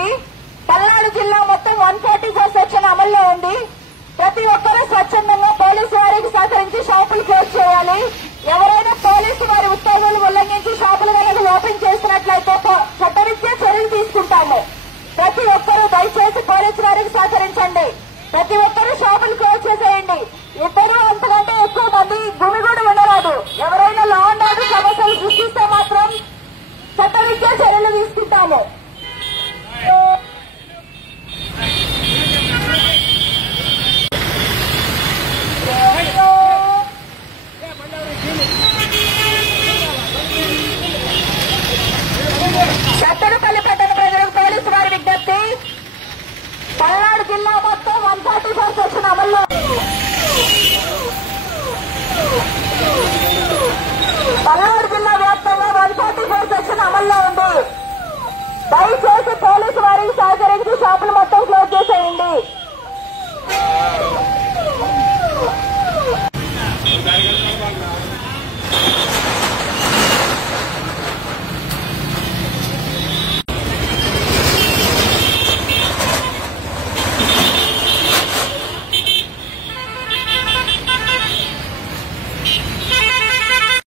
విజ్ఞప్తి. పల్నాడు జిల్లా మొత్తం 144 సెక్షన్ అమల్లో ఉంది. ప్రతి ఒక్కరూ స్వచ్ఛందంగా పోలీసు వారికి సహకరించి షాపులు క్లోజ్ చేయాలి. ఎవరైనా పోలీసు వారి ఉత్తర్వులు ఉల్లంఘించి షాపులు కనుక ఓపెన్ చేసినట్లయితే చట్టరీత్యా చర్యలు తీసుకుంటాము. ప్రతి ఒక్కరూ దయచేసి పోలీసు వారికి సహకరించండి. ప్రతి ఒక్కరూ షాపులు క్లోజ్ చేసేయండి. ఇద్దరు అంతకంటే ఎక్కువ మంది గుమిగూడి ఉండరాదు. ఎవరైనా లా అండ్ ఆర్డర్ సమస్యలు సృష్టిస్తే మాత్రం చట్టరీత్యా చర్యలు తీసుకుంటాము. సత్తెనపల్లి పట్టణ ప్రజలకు పోలీసు వారి విజ్ఞప్తి. పల్నాడు జిల్లా మొత్తం 144 సెక్షన్ అమల్లో. పల్నాడు జిల్లా వ్యాప్తంగా 144 సెక్షన్ అమల్లో ఉంది. దయచేసి పోలీసు వారికి సహకరించి షాపులు మొత్తం